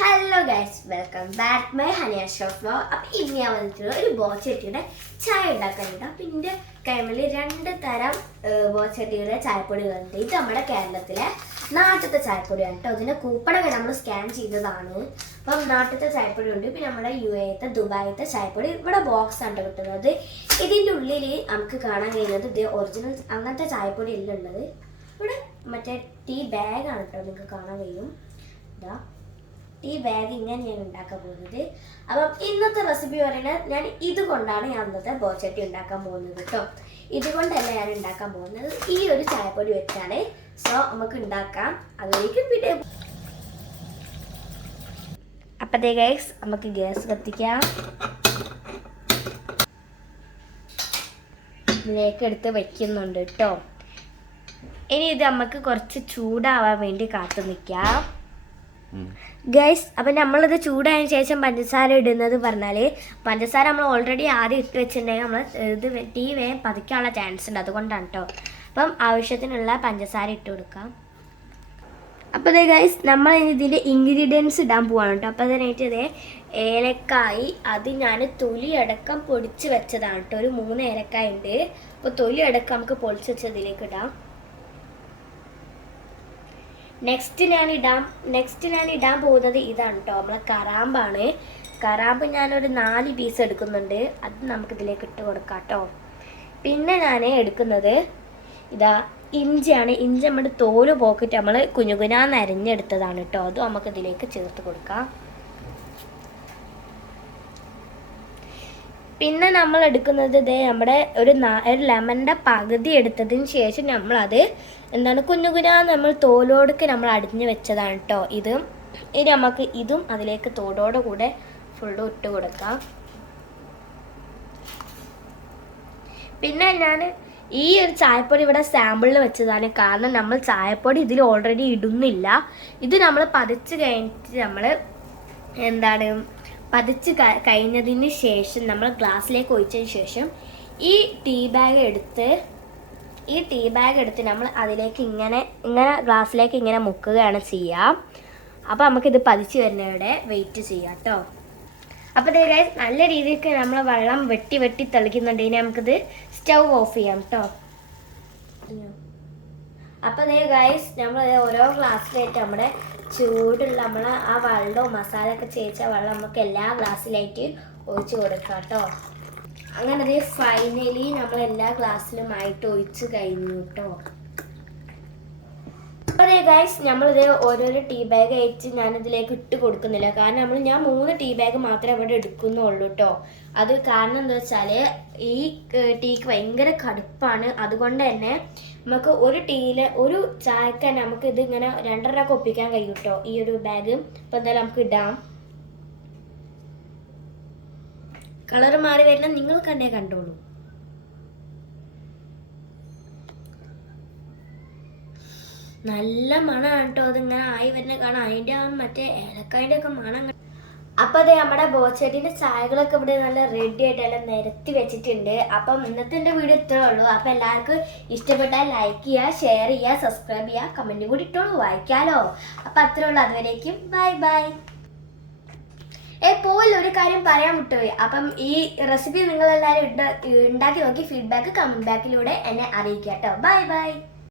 Hello guys, welcome back my Haniya shop. അപ്പം ഇന്ന് ഞാൻ വന്നിട്ടുള്ള ഒരു ബോച്ചട്ടിയുടെ ചായ ഉണ്ടാക്കാനുണ്ട്. അപ്പം ഇതിൻ്റെ കൈമിൽ 2 തരം ബോച്ചട്ടിയുടെ ചായപ്പൊടികളുണ്ട്. ഇത് നമ്മുടെ കേരളത്തിലെ നാട്ടിലത്തെ ചായപ്പൊടിയാണ് കേട്ടോ. ഇതിൻ്റെ കൂപ്പണൊക്കെ നമ്മൾ സ്കാൻ ചെയ്തതാണ്. അപ്പം നാട്ടിലത്തെ ചായപ്പൊടി ഉണ്ട്. പിന്നെ നമ്മുടെ UAE ദുബായിത്തെ ചായപ്പൊടി ഇവിടെ ബോക്സ് ആണ് കിട്ടുന്നത്. ഇതിൻ്റെ ഉള്ളിൽ നമുക്ക് കാണാൻ കഴിയുന്നത് ഇത് ഒറിജിനൽ അങ്ങനത്തെ ചായപ്പൊടി അല്ല ഉള്ളത്. ഇവിടെ മറ്റേ ടീ ബാഗാണ് കേട്ടോ, നിങ്ങൾക്ക് കാണാൻ കഴിയും. ഇതാ ഈ ബാഗ് ഇങ്ങനെയാണ് ഉണ്ടാക്കാൻ പോകുന്നത്. അപ്പം ഇന്നത്തെ റെസിപ്പി പറയുന്നത് ഞാൻ ഇതുകൊണ്ടാണ് ഞാൻ ഇന്നത്തെ ബോച്ചട്ടി ഉണ്ടാക്കാൻ പോകുന്നത് കേട്ടോ. ഇതുകൊണ്ടല്ല ഞാൻ ഉണ്ടാക്കാൻ പോകുന്നത്, ഈ ഒരു ചായപ്പൊടി വെച്ചാണ്. സോ നമുക്ക് ഉണ്ടാക്കാം. അതിലേക്ക് വീഡിയോ. അപ്പത്തേ ഗൈസ്, നമുക്ക് ഗ്യാസ് കത്തിക്കാം. ഇതിലേക്ക് എടുത്ത് വെക്കുന്നുണ്ട് കേട്ടോ. ഇനി ഇത് നമുക്ക് കുറച്ച് ചൂടാവാൻ വേണ്ടി കാത്തു നിൽക്കാം ഗൈസ്. അപ്പം നമ്മളിത് ചൂടായതിനു ശേഷം പഞ്ചസാര ഇടുന്നത് പറഞ്ഞാൽ, പഞ്ചസാര നമ്മൾ ഓൾറെഡി ആദ്യം ഇട്ട് വെച്ചിട്ടുണ്ടെങ്കിൽ നമ്മൾ ഇത് ടീ വേഗം പതിക്കാനുള്ള ചാൻസ് ഉണ്ട്, അതുകൊണ്ടാണ് കേട്ടോ. അപ്പം ആവശ്യത്തിനുള്ള പഞ്ചസാര ഇട്ട് കൊടുക്കാം. അപ്പോൾ ഇതേ ഗൈസ്, നമ്മൾ ഇതിൻ്റെ ഇൻഗ്രീഡിയൻസ് ഇടാൻ പോവാണ് കേട്ടോ. അപ്പോൾ അതിനായിട്ട് ഇതേ ഏലക്കായി, അത് ഞാൻ തൊലി അടക്കം പൊടിച്ച് വെച്ചതാണ് കേട്ടോ. ഒരു 3 ഏലക്കായ ഉണ്ട്. അപ്പോൾ തൊലി അടക്കം നമുക്ക് പൊടിച്ച് വെച്ചതിലേക്ക് ഇടാം. നെക്സ്റ്റ് ഞാൻ ഇടാൻ പോകുന്നത് ഇതാണ് കേട്ടോ, നമ്മളെ കറാമ്പാണ്. കറാമ്പ് ഞാനൊരു 4 പീസ് എടുക്കുന്നുണ്ട്. അത് നമുക്കിതിലേക്ക് ഇട്ട് കൊടുക്കാം കേട്ടോ. പിന്നെ ഞാൻ എടുക്കുന്നത് ഇതാ ഇഞ്ചിയാണ്. ഇഞ്ചി നമ്മുടെ തോല് പോക്കിട്ട് നമ്മൾ കുഞ്ഞുകുനാന്ന് അരിഞ്ഞെടുത്തതാണ് കേട്ടോ. അതും നമുക്കിതിലേക്ക് ചേർത്ത് കൊടുക്കാം. പിന്നെ നമ്മൾ എടുക്കുന്നത് ഇതേ നമ്മുടെ ഒരു ലെമണിൻ്റെ പകുതി എടുത്തതിന് ശേഷം നമ്മളത് കുഞ്ഞുകുനാന്ന് നമ്മൾ തോലോടൊക്കെ നമ്മൾ അടിഞ്ഞ് വെച്ചതാണ് കേട്ടോ. ഇനി നമുക്ക് ഇതും അതിലേക്ക് തോടോടെ കൂടെ ഫുള്ളും ഇട്ട് കൊടുക്കാം. പിന്നെ ഞാൻ ഈ ഒരു ചായപ്പൊടി ഇവിടെ സാമ്പിളിൽ വെച്ചതാണ്. കാരണം നമ്മൾ ചായപ്പൊടി ഇതിൽ ഓൾറെഡി ഇടുന്നില്ല. ഇത് നമ്മൾ പതിച്ച് കഴിഞ്ഞിട്ട് നമ്മൾ പതിച്ച് കഴിഞ്ഞതിന് ശേഷം നമ്മൾ ഗ്ലാസ്സിലേക്ക് ഒഴിച്ചതിന് ശേഷം ഈ ടീ ബാഗ് എടുത്ത് നമ്മൾ അതിലേക്ക് ഇങ്ങനെ ഗ്ലാസ്സിലേക്ക് ഇങ്ങനെ മുക്കുകയാണ് ചെയ്യുക. അപ്പോൾ നമുക്കിത് പതിച്ച് വരുന്നവരുടെ വെയിറ്റ് ചെയ്യാം കേട്ടോ. അപ്പോൾ ദേ ഗൈസ്, നല്ല രീതിക്ക് നമ്മൾ വെള്ളം വെട്ടി തെളിക്കുന്നുണ്ട്. ഇനി നമുക്കിത് സ്റ്റൗ ഓഫ് ചെയ്യാം കേട്ടോ. അപ്പോൾ ദേ ഗൈസ്, നമ്മൾ ഓരോ ഗ്ലാസ്സിലായിട്ട് നമ്മുടെ ചൂടുള്ള നമ്മൾ ആ വെള്ളവും മസാല ഒക്കെ ചേച്ച വെള്ളം നമുക്ക് എല്ലാ ഗ്ലാസ്സിലായിട്ട് ഒഴിച്ച് കൊടുക്കാം കേട്ടോ. അങ്ങനെ അതേ ഫൈനലി നമ്മൾ എല്ലാ ഗ്ലാസ്സിലുമായിട്ട് ഒഴിച്ച് കഴിഞ്ഞു കേട്ടോ. അപ്പോൾ അതേ ഗൈസ്, നമ്മളിത് ഓരോരോ ടീ ബാഗ് ആയിട്ട് ഞാനിതിലേക്ക് ഇട്ട് കൊടുക്കുന്നില്ല. കാരണം ഞാൻ 3 ടീ ബാഗ് മാത്രമേ ഇവിടെ എടുക്കുന്നുള്ളൂ കേട്ടോ. അത് കാരണം എന്താ വെച്ചാൽ ഈ ടീക്ക് ഭയങ്കര കടുപ്പാണ്. അതുകൊണ്ട് തന്നെ നമുക്ക് ഒരു ചായക്ക് തന്നെ നമുക്ക് ഇത് ഇങ്ങനെ 2 ഒപ്പിക്കാൻ കഴിയും കേട്ടോ, ഈ ഒരു ബാഗ്. അപ്പോൾ എന്തായാലും നമുക്ക് ഇടാം. കളർ മാറി വരുന്ന നിങ്ങൾ കണ്ടോളൂ. നല്ല മണമാണ് കേട്ടോ അതിങ്ങനെ ആയി വരുന്ന കാണാം. അതിൻ്റെ മറ്റേ ഏലക്കായൻ്റെ ഒക്കെ മണം. അപ്പോൾ അതെ, നമ്മുടെ ബോച്ചട്ടിൻ്റെ ചായകളൊക്കെ ഇവിടെ നല്ല റെഡി ആയിട്ട് എല്ലാം നിരത്തി വെച്ചിട്ടുണ്ട്. അപ്പം ഇന്നത്തെ എൻ്റെ വീഡിയോ ഇത്രേ ഉള്ളൂ. അപ്പോൾ എല്ലാവർക്കും ഇഷ്ടപ്പെട്ടാൽ ലൈക്ക് ചെയ്യുക, ഷെയർ ചെയ്യുക, സബ്സ്ക്രൈബ് ചെയ്യുക, കമൻറ്റ് കൂടി ഇട്ടോളൂ, വായിക്കാലോ. അപ്പോൾ അത്രേ ഉള്ളൂ. അതുവരേക്കും ബൈ ബൈ. പോലും ഒരു കാര്യം പറയാൻ വിട്ടുപോയി. അപ്പം ഈ റെസിപ്പി നിങ്ങളെല്ലാവരും ഉണ്ടാക്കി നോക്കി ഫീഡ്ബാക്ക് കമൻറ്റ് ബാക്കിലൂടെ എന്നെ അറിയിക്കുക കേട്ടോ. Bye bye.